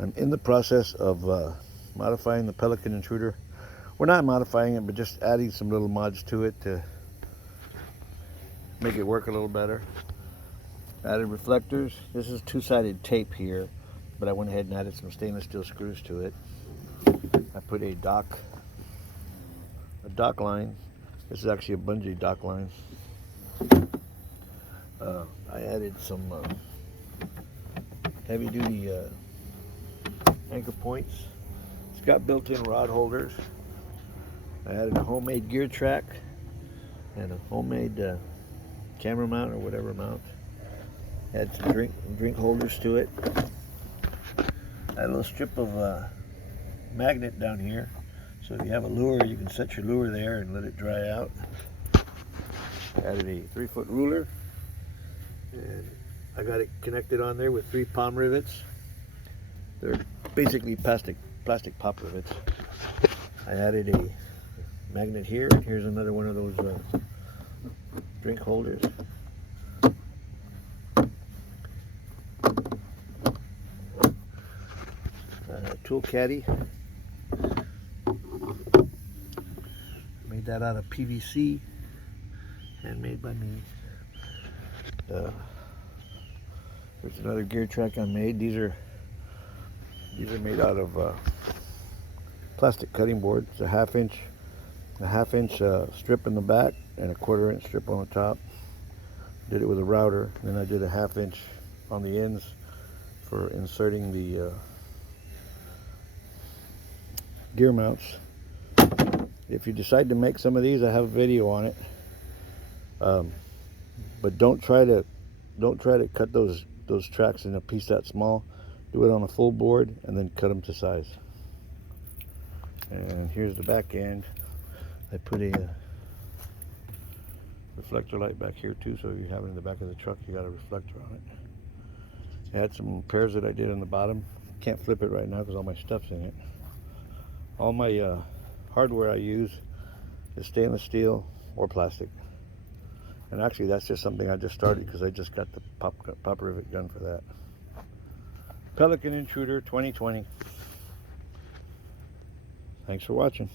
I'm in the process of modifying the Pelican Intruder. We're not modifying it, but just adding some little mods to it to make it work a little better. Added reflectors. This is two-sided tape here, but I went ahead and added some stainless steel screws to it. I put a dock line. This is actually a bungee dock line. I added some heavy-duty anchor points. It's got built-in rod holders. I added a homemade gear track and a homemade camera mount or whatever mount. Add some drink holders to it. Add a little strip of magnet down here, so if you have a lure, you can set your lure there and let it dry out. Added a 3-foot ruler, and I got it connected on there with 3 palm rivets. They're basically plastic pop rivets. I added a magnet here. Here's another one of those drink holders. Tool caddy. Made that out of PVC, handmade by me. There's another gear track I made. These are made out of plastic cutting board. It's a half inch strip in the back and a 1/4 inch strip on the top. Did it with a router. Then I did a 1/2 inch on the ends for inserting the gear mounts. If you decide to make some of these, I have a video on it. But don't try to cut those tracks in a piece that small. Do it on a full board and then cut them to size. And here's the back end. I put a reflector light back here too, so if you have it in the back of the truck, you got a reflector on it. I had some pairs that I did on the bottom. Can't flip it right now because all my stuff's in it. All my hardware I use is stainless steel or plastic. And actually that's just something I just started because I just got the pop rivet gun for that. Pelican Intruder 2020. Thanks for watching.